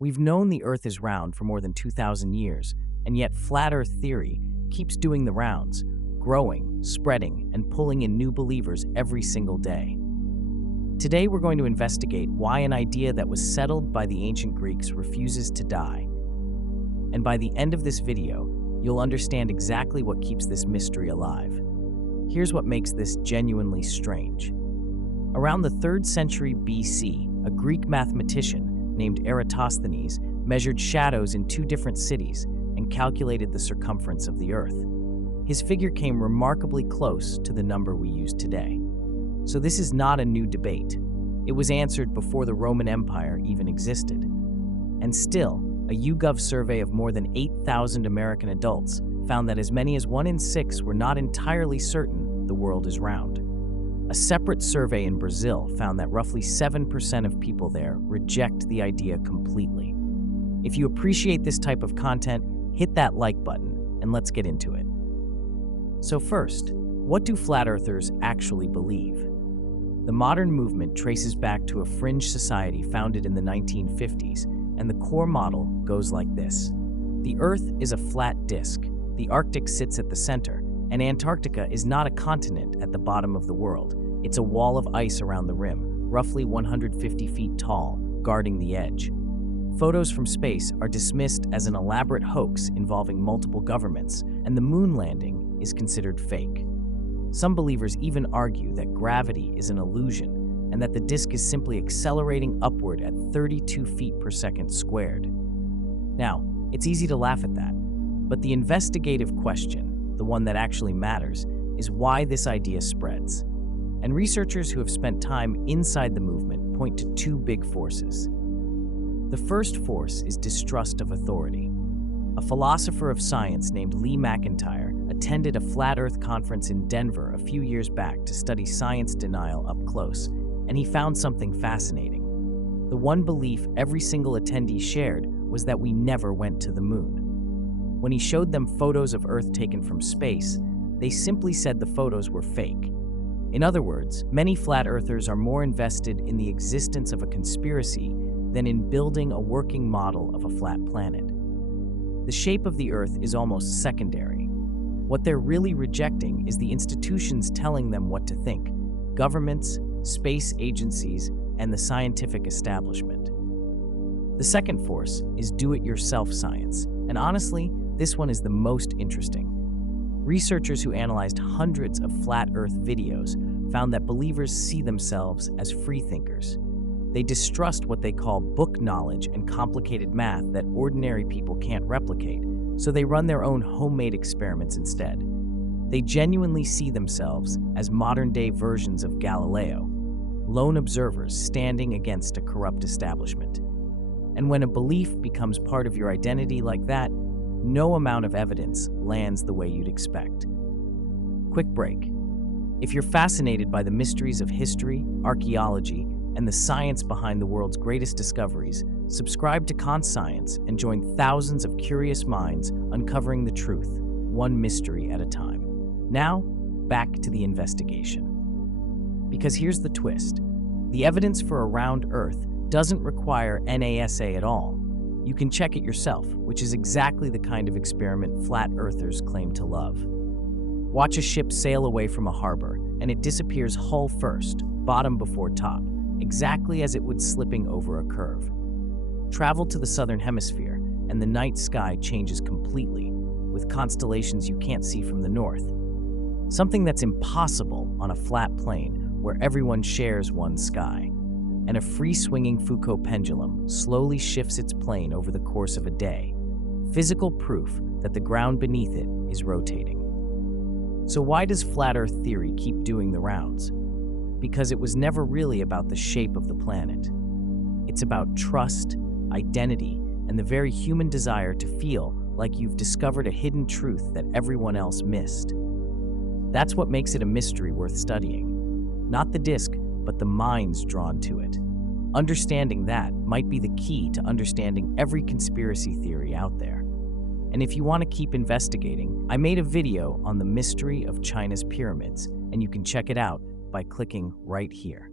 We've known the Earth is round for more than 2,000 years, and yet flat Earth theory keeps doing the rounds, growing, spreading, and pulling in new believers every single day. Today we're going to investigate why an idea that was settled by the ancient Greeks refuses to die. And by the end of this video, you'll understand exactly what keeps this mystery alive. Here's what makes this genuinely strange. Around the 3rd century BC, a Greek mathematician named Eratosthenes measured shadows in 2 different cities and calculated the circumference of the Earth. His figure came remarkably close to the number we use today. So this is not a new debate. It was answered before the Roman Empire even existed. And still, a YouGov survey of more than 8,000 American adults found that as many as 1 in 6 were not entirely certain the world is round. A separate survey in Brazil found that roughly 7% of people there reject the idea completely. If you appreciate this type of content, hit that like button and let's get into it. So first, what do flat earthers actually believe? The modern movement traces back to a fringe society founded in the 1950s, and the core model goes like this. The Earth is a flat disk, the Arctic sits at the center, and Antarctica is not a continent at the bottom of the world. It's a wall of ice around the rim, roughly 150 feet tall, guarding the edge. Photos from space are dismissed as an elaborate hoax involving multiple governments, and the moon landing is considered fake. Some believers even argue that gravity is an illusion and that the disk is simply accelerating upward at 32 feet per second squared. Now, it's easy to laugh at that, but the investigative question, the one that actually matters, is why this idea spreads. And researchers who have spent time inside the movement point to 2 big forces. The first force is distrust of authority. A philosopher of science named Lee McIntyre attended a Flat Earth conference in Denver a few years back to study science denial up close, and he found something fascinating. The one belief every single attendee shared was that we never went to the moon. When he showed them photos of Earth taken from space, they simply said the photos were fake. In other words, many flat earthers are more invested in the existence of a conspiracy than in building a working model of a flat planet. The shape of the Earth is almost secondary. What they're really rejecting is the institutions telling them what to think: governments, space agencies, and the scientific establishment. The second force is do-it-yourself science, and honestly, this one is the most interesting. Researchers who analyzed hundreds of flat Earth videos found that believers see themselves as freethinkers. They distrust what they call book knowledge and complicated math that ordinary people can't replicate, so they run their own homemade experiments instead. They genuinely see themselves as modern-day versions of Galileo, lone observers standing against a corrupt establishment. And when a belief becomes part of your identity like that, no amount of evidence lands the way you'd expect. Quick break. If you're fascinated by the mysteries of history, archaeology, and the science behind the world's greatest discoveries, subscribe to Conscience and join thousands of curious minds uncovering the truth, one mystery at a time. Now, back to the investigation. Because here's the twist. The evidence for a round Earth doesn't require NASA at all. You can check it yourself, which is exactly the kind of experiment flat earthers claim to love. Watch a ship sail away from a harbor, and it disappears hull first, bottom before top, exactly as it would slipping over a curve. Travel to the southern hemisphere, and the night sky changes completely, with constellations you can't see from the north. Something that's impossible on a flat plane where everyone shares one sky. And a free-swinging Foucault pendulum slowly shifts its plane over the course of a day, physical proof that the ground beneath it is rotating. So why does flat Earth theory keep doing the rounds? Because it was never really about the shape of the planet. It's about trust, identity, and the very human desire to feel like you've discovered a hidden truth that everyone else missed. That's what makes it a mystery worth studying. Not the disk, but the minds drawn to it. Understanding that might be the key to understanding every conspiracy theory out there. And if you want to keep investigating, I made a video on the mystery of China's pyramids, and you can check it out by clicking right here.